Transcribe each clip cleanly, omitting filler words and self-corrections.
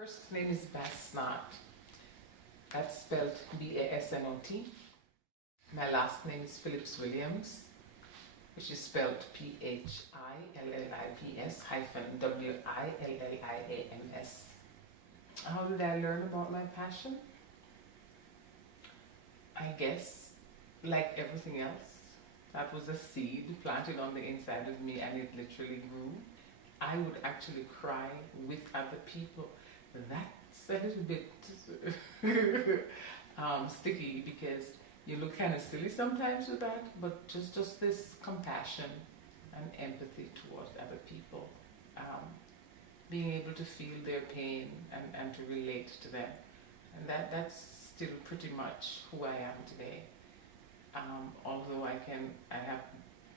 First name is Basnot. That's spelled Basnot. My last name is Phillips Williams, which is spelled Phillips hyphen Williams. How did I learn about my passion? I guess, like everything else, that was a seed planted on the inside of me and it literally grew. I would actually cry with other people. That's a little bit sticky because you look kind of silly sometimes with that, but just this compassion and empathy towards other people, being able to feel their pain and to relate to them, and that's still pretty much who I am today. Although I have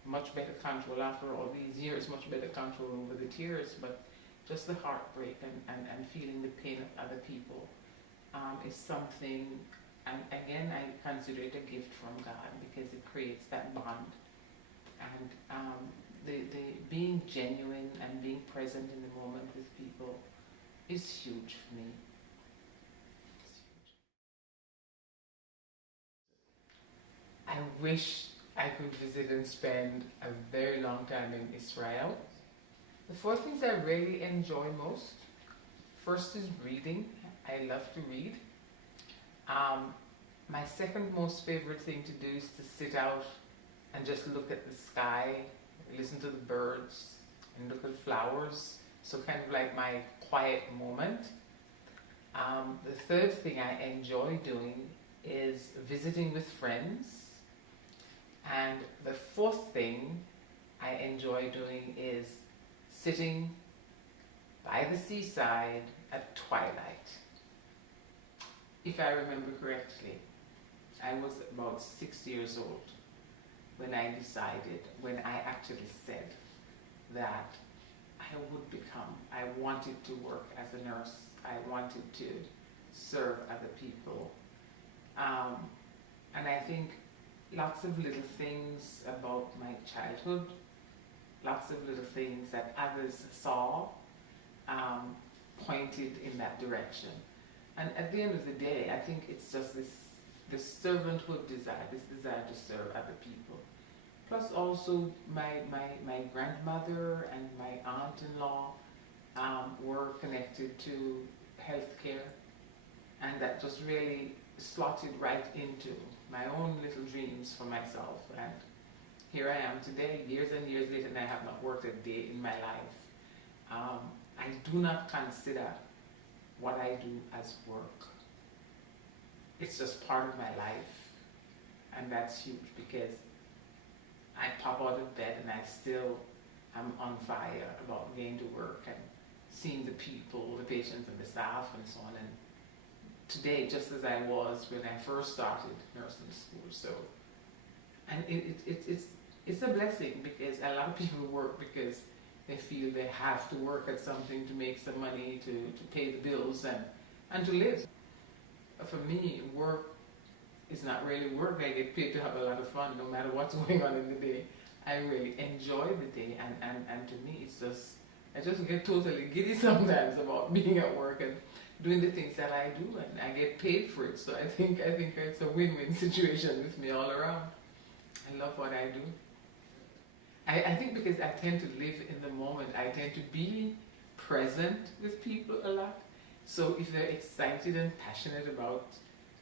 much better control after all these years, much better control over the tears, but just the heartbreak and feeling the pain of other people is something, and again, I consider it a gift from God because it creates that bond. And the being genuine and being present in the moment with people is huge for me. It's huge. I wish I could visit and spend a very long time in Israel. The four things I really enjoy most, first is reading. I love to read. My second most favorite thing to do is to sit out and just look at the sky, listen to the birds, and look at flowers. So kind of like my quiet moment. The third thing I enjoy doing is visiting with friends. And the fourth thing I enjoy doing is sitting by the seaside at twilight. If I remember correctly, I was about 6 years old when I actually said that I wanted to work as a nurse. I wanted to serve other people. And I think lots of little things about my childhood, lots of little things that others saw, pointed in that direction. And at the end of the day, I think it's just this servanthood desire, this desire to serve other people. Plus also my grandmother and my aunt-in-law were connected to healthcare, and that just really slotted right into my own little dreams for myself. And here I am today, years and years later, and I have not worked a day in my life. I do not consider what I do as work. It's just part of my life, and that's huge because I pop out of bed and I still am on fire about going to work and seeing the people, the patients and the staff and so on. And today, just as I was when I first started nursing school. So, and it's a blessing because a lot of people work because they feel they have to work at something to make some money to pay the bills and to live. For me, work is not really work. I get paid to have a lot of fun no matter what's going on in the day. I really enjoy the day, and to me it's just, I just get totally giddy sometimes about being at work and doing the things that I do, and I get paid for it. So I think it's a win-win situation with me all around. I love what I do. I think because I tend to live in the moment, I tend to be present with people a lot. So if they're excited and passionate about,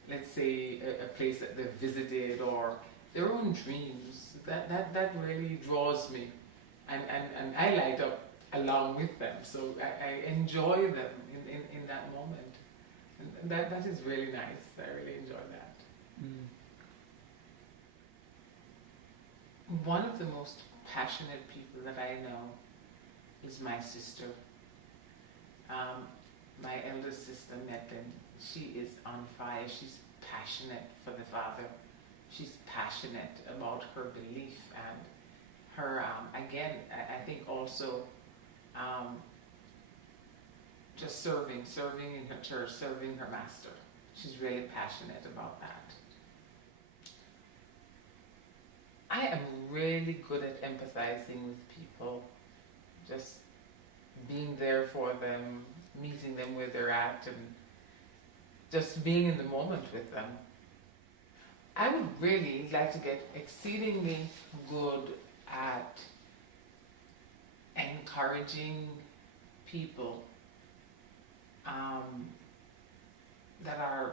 let's say, a place that they've visited or their own dreams, that really draws me. And I light up along with them. So I enjoy them in that moment. And that is really nice. I really enjoy that. Mm. One of the most passionate people that I know is my sister. My elder sister, Metlin, she is on fire. She's passionate for the Father. She's passionate about her belief and her, again, I think also just serving in her church, serving her master. She's really passionate about that. I am really good at empathizing with people. Just being there for them, meeting them where they're at, and just being in the moment with them. I would really like to get exceedingly good at encouraging people that are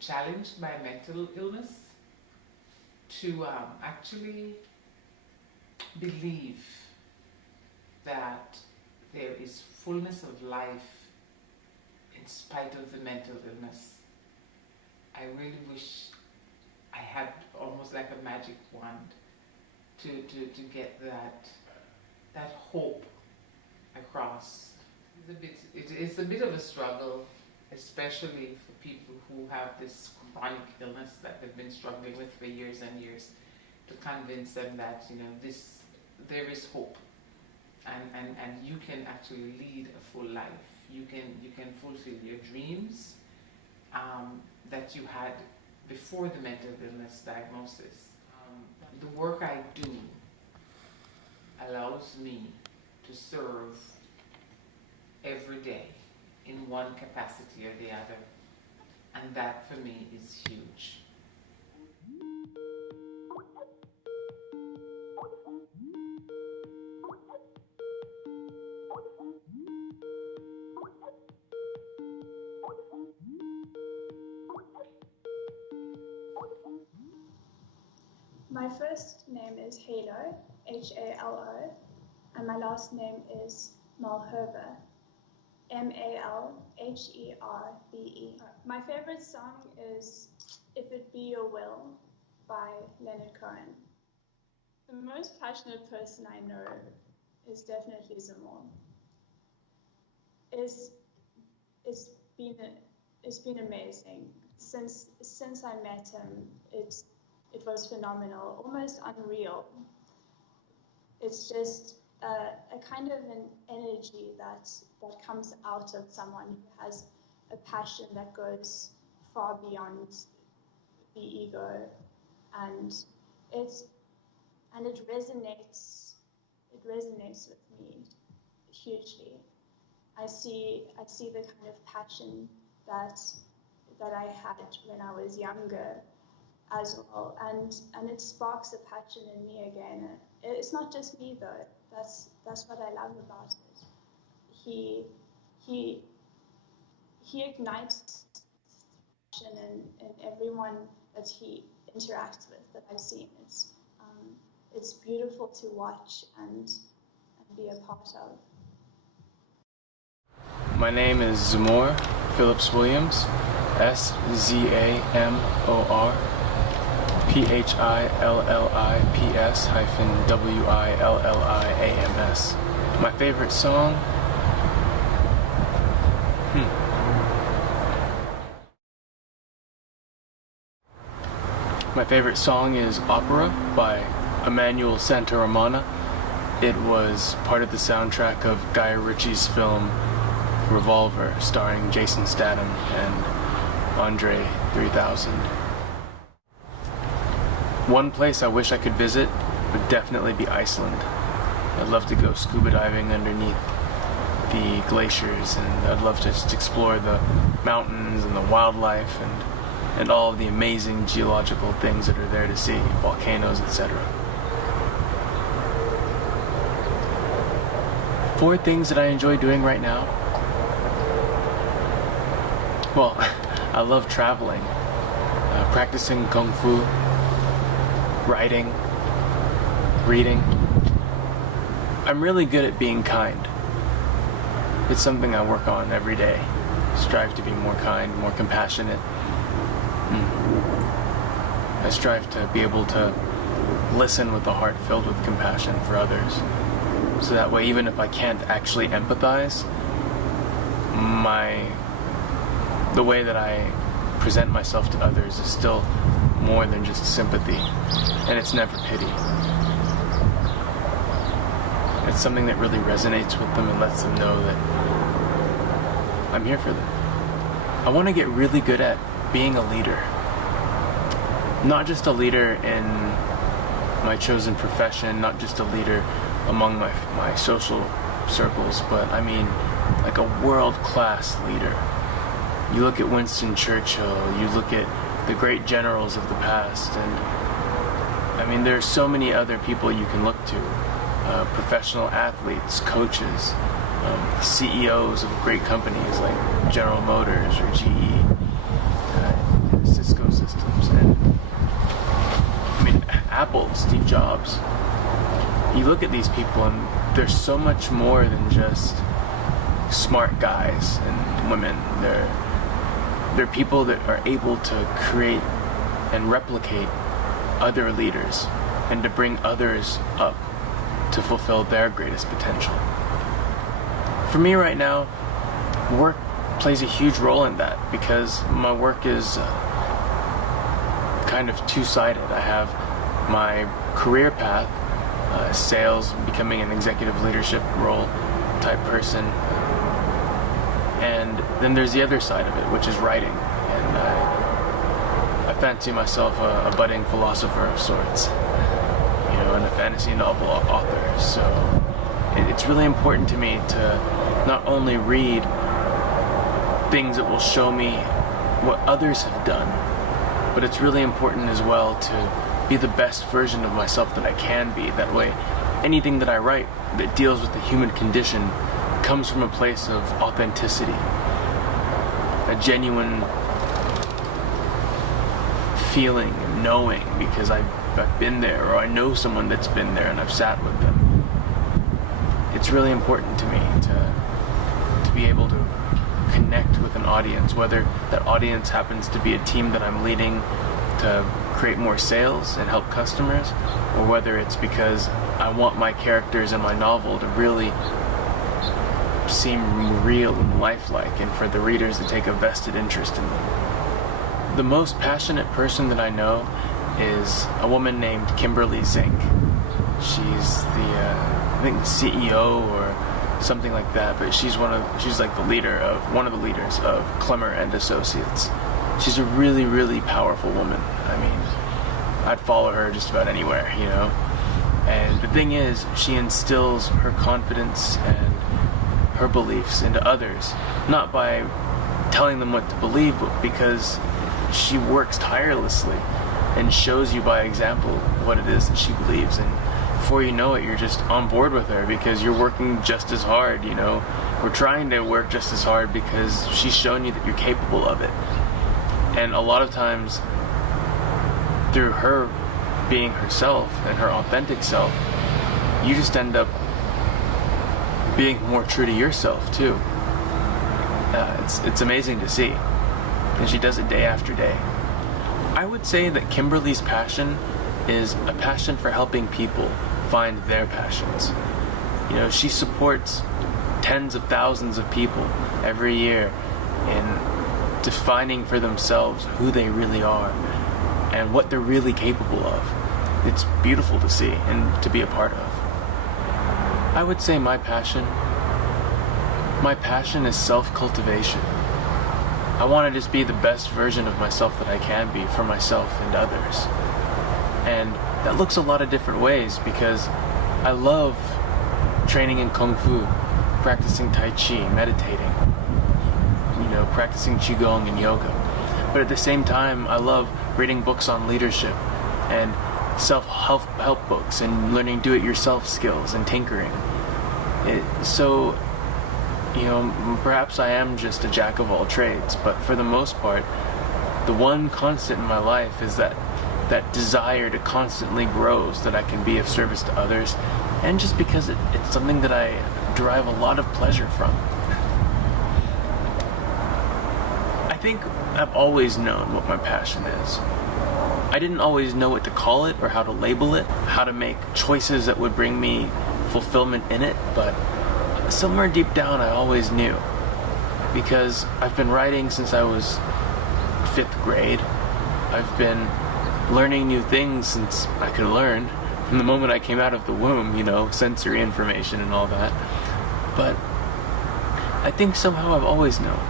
challenged by mental illness to actually believe that there is fullness of life in spite of the mental illness. I really wish I had almost like a magic wand to get that hope across. It's a bit of a struggle, especially for people who have this chronic illness that they've been struggling with for years and years, to convince them that, you know, there is hope, and you can actually lead a full life. You can fulfill your dreams that you had before the mental illness diagnosis. The work I do allows me to serve every day in one capacity or the other, and that for me is huge. My first name is Halo, Halo, and my last name is Malherbe, Malherbe. My favorite song is If It Be Your Will by Leonard Cohen. The most passionate person I know is definitely Zamor. It's been amazing. Since I met him, it was phenomenal, almost unreal. It's just a kind of an energy that comes out of someone who has a passion that goes far beyond the ego, and it resonates with me hugely. I see the kind of passion that I had when I was younger as well, and it sparks a passion in me again. It's not just me though. That's what I love about it. He ignites passion in everyone that he interacts with, that I've seen. It's beautiful to watch and be a part of. My name is Zamor Phillips Williams, Szamor Phillips-Williams. My favorite song? My favorite song is Opera by Emanuel Santaroman. It was part of the soundtrack of Guy Ritchie's film Revolver, starring Jason Statham and Andre 3000. One place I wish I could visit would definitely be Iceland. I'd love to go scuba diving underneath the glaciers, and I'd love to just explore the mountains and the wildlife and all of the amazing geological things that are there to see, volcanoes, etc. 4 things that I enjoy doing right now. Well, I love traveling, practicing Kung Fu, writing, reading. I'm really good at being kind. It's something I work on every day. Strive to be more kind, more compassionate. I strive to be able to listen with a heart filled with compassion for others. So that way, even if I can't actually empathize, the way that I present myself to others is still more than just sympathy, and it's never pity. It's something that really resonates with them and lets them know that I'm here for them. I want to get really good at being a leader. Not just a leader in my chosen profession, not just a leader among my social circles, but I mean like a world-class leader. You look at Winston Churchill, you look at the great generals of the past, and I mean there are so many other people you can look to. Professional athletes, coaches, CEOs of great companies like General Motors or GE, Cisco Systems, and I mean Apple, Steve Jobs. You look at these people and they're so much more than just smart guys and women. They're people that are able to create and replicate other leaders and to bring others up to fulfill their greatest potential. For me right now, work plays a huge role in that because my work is kind of two-sided. I have my career path, sales, becoming an executive leadership role type person, and then there's the other side of it, which is writing. And I fancy myself a budding philosopher of sorts, and a fantasy novel author. So it's really important to me to not only read things that will show me what others have done, but it's really important as well to be the best version of myself that I can be. That way, anything that I write that deals with the human condition comes from a place of authenticity, a genuine feeling and knowing, because I've been there, or I know someone that's been there and I've sat with them. It's really important to me to be able to connect with an audience, whether that audience happens to be a team that I'm leading to create more sales and help customers, or whether it's because I want my characters in my novel to really seem real and lifelike, and for the readers to take a vested interest in them. The most passionate person that I know is a woman named Kimberly Zink. She's I think the CEO or something like that, but she's one of the leaders of Clemmer and Associates. She's a really, really powerful woman. I mean, I'd follow her just about anywhere, And the thing is, she instills her confidence and her beliefs into others, not by telling them what to believe, but because she works tirelessly and shows you by example what it is that she believes. And before you know it, you're just on board with her because you're working just as hard, We're trying to work just as hard because she's shown you that you're capable of it. And a lot of times, through her being herself and her authentic self, you just end up being more true to yourself too. It's amazing to see, and she does it day after day. I would say that Kimberly's passion is a passion for helping people find their passions. She supports tens of thousands of people every year in defining for themselves who they really are and what they're really capable of. It's beautiful to see and to be a part of. I would say my passion is self-cultivation. I want to just be the best version of myself that I can be for myself and others. And that looks a lot of different ways because I love training in Kung Fu, practicing Tai Chi, meditating, practicing Qigong and yoga. But at the same time, I love reading books on leadership and self-help books and learning do-it-yourself skills and tinkering. Perhaps I am just a jack of all trades, but for the most part, the one constant in my life is that desire to constantly grow so that I can be of service to others, and just because it's something that I derive a lot of pleasure from. I think I've always known what my passion is. I didn't always know what to call it or how to label it, how to make choices that would bring me fulfillment in it, but somewhere deep down I always knew. Because I've been writing since I was 5th grade. I've been learning new things since I could learn. From the moment I came out of the womb, sensory information and all that. But I think somehow I've always known.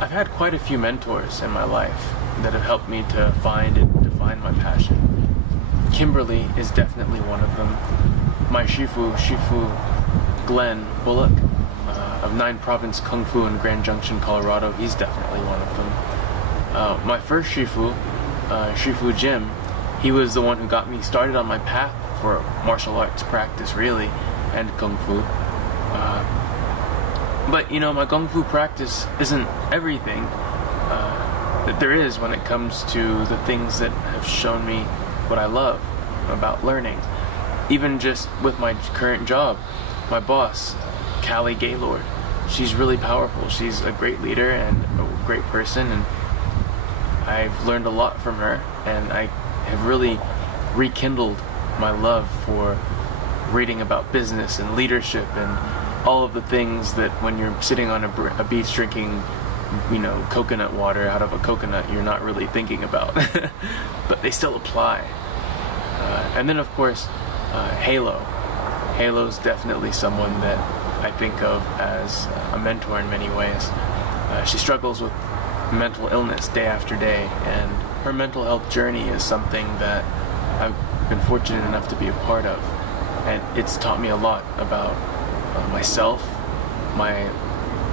I've had quite a few mentors in my life that have helped me to find and define my passion. Kimberly is definitely one of them. My Shifu Glenn Bullock of 9 Province Kung Fu in Grand Junction, Colorado. He's definitely one of them. My first Shifu, Shifu Jim, he was the one who got me started on my path for martial arts practice, really, and Kung Fu. But you know, my Kung Fu practice isn't everything that there is when it comes to the things that have shown me what I love about learning. Even just with my current job, my boss, Callie Gaylord, she's really powerful. She's a great leader and a great person, and I've learned a lot from her, and I have really rekindled my love for reading about business and leadership and all of the things that when you're sitting on a beach drinking, you know, coconut water out of a coconut, you're not really thinking about, but they still apply. And then of course, Halo. Halo's definitely someone that I think of as a mentor in many ways. She struggles with mental illness day after day, and her mental health journey is something that I've been fortunate enough to be a part of, and it's taught me a lot about myself, my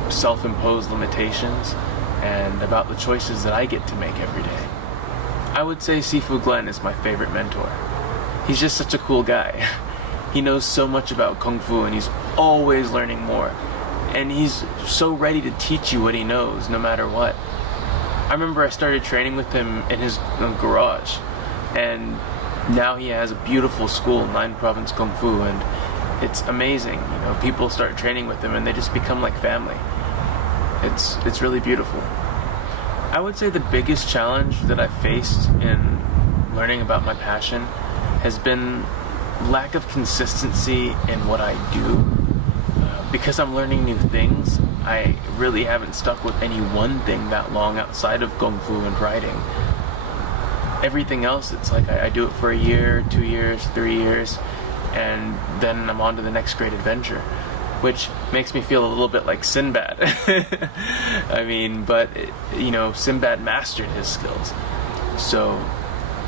self-imposed limitations, and about the choices that I get to make every day. I would say Sifu Glenn is my favorite mentor. He's just such a cool guy. He knows so much about Kung Fu, and he's always learning more. And he's so ready to teach you what he knows, no matter what. I remember I started training with him in his garage, and now he has a beautiful school, 9 Province Kung Fu, and it's amazing. You know, people start training with him and they just become like family. It's really beautiful. I would say the biggest challenge that I've faced in learning about my passion has been lack of consistency in what I do. Because I'm learning new things, I really haven't stuck with any one thing that long outside of Kung Fu and writing. Everything else, it's like I do it for a year, 2 years, 3 years, and then I'm on to the next great adventure, which makes me feel a little bit like Sinbad. I mean, but, you know, Sinbad mastered his skills. So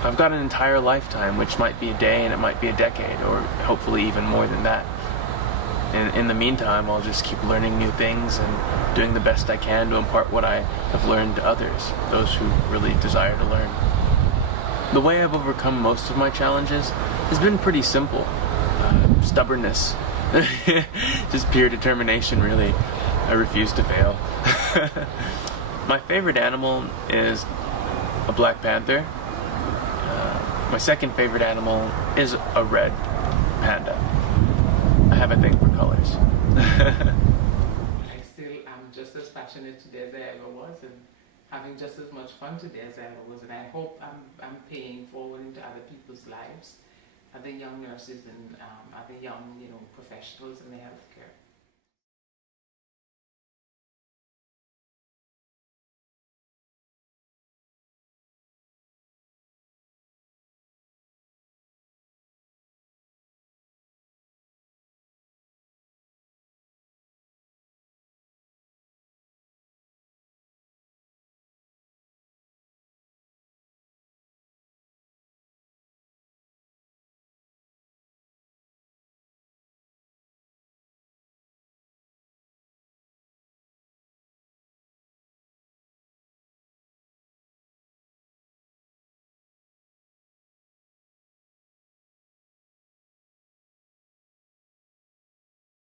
I've got an entire lifetime, which might be a day and it might be a decade, or hopefully even more than that. And in the meantime, I'll just keep learning new things and doing the best I can to impart what I have learned to others, those who really desire to learn. The way I've overcome most of my challenges has been pretty simple. Stubbornness. Just pure determination, really. I refuse to fail. My favorite animal is a black panther. My second favorite animal is a red panda. I have a thing for colors. I still am just as passionate today as I ever was, and having just as much fun today as I ever was, and I hope I'm paying forward into other people's lives, other young nurses and other young, you know, professionals in the healthcare.